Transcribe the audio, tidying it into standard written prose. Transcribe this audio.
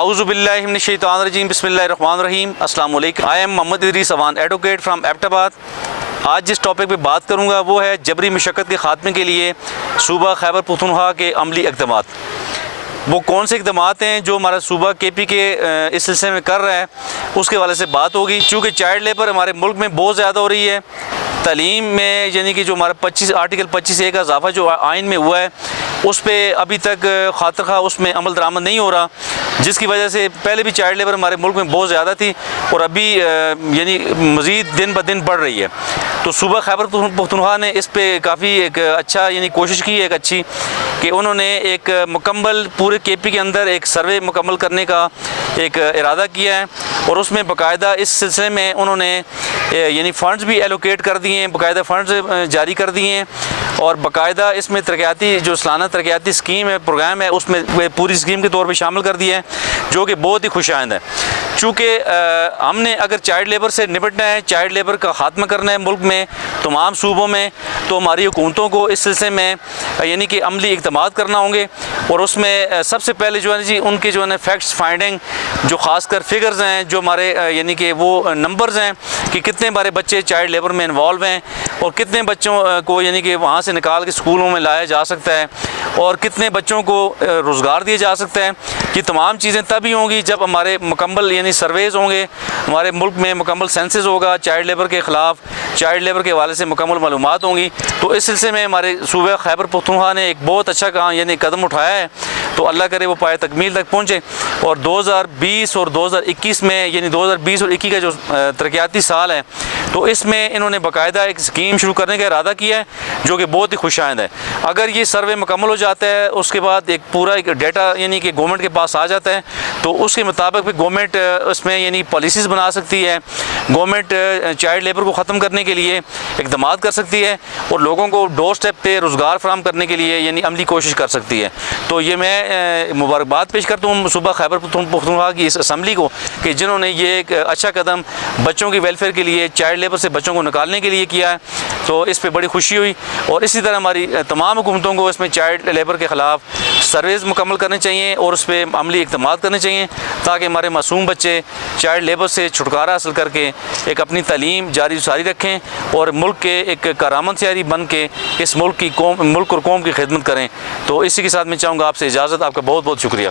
Auzubillahi minash shaitanir rajim. Bismillahirrahmanirrahim. Assalamu alaikum. I am Mohammad Idris Awan, advocate from Ahmedabad. आज जिस topic पे बात करूँगा वो है जबरी मशक्क़त के ख़ात्मे के लिए सूबा खैबर पख्तूनख्वा के अमली इक़दामात। वो कौन से इक़दामात हैं जो हमारा सूबा KP के इस सिलसिले में कर रहा है, उसके वाले से बात होगी। चूँकि चाइल्ड लेबर हमारे मुल्क में बहुत ज़्यादा हो रही है, तालीम में यानी कि जो हमारा आर्टिकल 25A का इजाफ़ा जो आइन में हुआ है उस पर अभी तक खातिर उसमें अमल दरामद नहीं हो रहा, जिसकी वजह से पहले भी चाइल्ड लेबर हमारे मुल्क में बहुत ज़्यादा थी और अभी यानी मज़ीद दिन ब दिन बढ़ रही है। तो सूबा खैबर पख्तूनख्वा ने इस पे काफ़ी एक अच्छा यानी कोशिश की है, एक अच्छी, कि उन्होंने एक मुकम्मल पूरे KP के अंदर एक सर्वे मुकम्मल करने का एक इरादा किया है और उसमें बाकायदा इस सिलसिले में उन्होंने यानी फ़ंड्स भी एलोकेट कर दिए हैं, बाकायदा फ़ंड्स जारी कर दिए हैं और बाकायदा इसमें तरक्याती जो सालाना तरक्याती स्कीम है, प्रोग्राम है, उसमें पूरी स्कीम के तौर पे शामिल कर दिया है, जो कि बहुत ही खुशाइंद है। चूँकि हमने अगर चाइल्ड लेबर से निपटना है, चाइल्ड लेबर का ख़ात्मा करना है मुल्क में तमाम सूबों में, तो हमारी हुकूमतों को इस सिलसिले में यानी कि अमली इक़दामात करना होंगे। और उसमें सबसे पहले जो है जी उनके जो है फैक्ट्स फाइंडिंग, जो ख़ासकर फिगर्स हैं, जो हमारे यानी कि वो नंबर्स हैं कि कितने हमारे बच्चे चाइल्ड लेबर में इन्वॉल्व हैं और कितने बच्चों को यानी कि वहाँ से निकाल के स्कूलों में लाया जा सकता है और कितने बच्चों को रोज़गार दिया जा सकता है। ये तमाम चीज़ें तभी होंगी जब हमारे मुकम्मल यानी सर्वेज़ होंगे, हमारे मुल्क में मुकम्मल सेंसस होगा, चाइल्ड लेबर के ख़िलाफ़, चाइल्ड लेबर के हवाले से मुकम्मल मालूमात होंगी। तो इस सिलसिले में हमारे सूबा खैबर पख्तूनख्वा ने एक बहुत अच्छा काम यानी कदम उठाया है, तो अल्लाह करे वो पाए तकमील तक पहुँचे। और 2020 और 2021 में यानी 2020 और 21 का जो तरक्याती साल है, तो इसमें इन्होंने बाकायदा एक स्कीम शुरू करने का इरादा किया है, जो कि बहुत ही खुशाइंद है। अगर ये सर्वे मुकम्मल हो जाता है, उसके बाद एक पूरा एक डेटा यानी कि गवर्नमेंट के पास आ जाता है, तो उसके मुताबिक भी गवर्नमेंट उसमें यानी पॉलिसीज़ बना सकती है, गवर्नमेंट चाइल्ड लेबर को ख़त्म करने के लिए इक़दामात कर सकती है और लोगों को डोर स्टेप पे रोज़गार फराहम करने के लिए यानी अमली कोशिश कर सकती है। तो ये मैं मुबारकबाद पेश करता हूँ सूबा खैबर पख्तूनख्वा की इस असम्बली को कि जिन्होंने ये एक अच्छा कदम बच्चों की वेलफेयर के लिए, चाइल्ड लेबर से बच्चों को निकालने के लिए किया है। तो इस पर बड़ी खुशी हुई और इसी तरह हमारी तमाम हुकूमतों को इसमें चाइल्ड लेबर के ख़िलाफ़ सर्वेज़ मुकम्मल करने चाहिए और उस पर अमली इक़दामात करने चाहिए, ताकि हमारे मासूम बच्चे चाइल्ड लेबर से छुटकारा हासिल करके एक अपनी तालीम जारी सारी रखें और मुल्क के एक करामत शहरी बन के इस मुल्क और कौम की खिदमत करें। तो इसी के साथ मैं चाहूँगा आपसे इजाज़त। आपका बहुत बहुत शुक्रिया।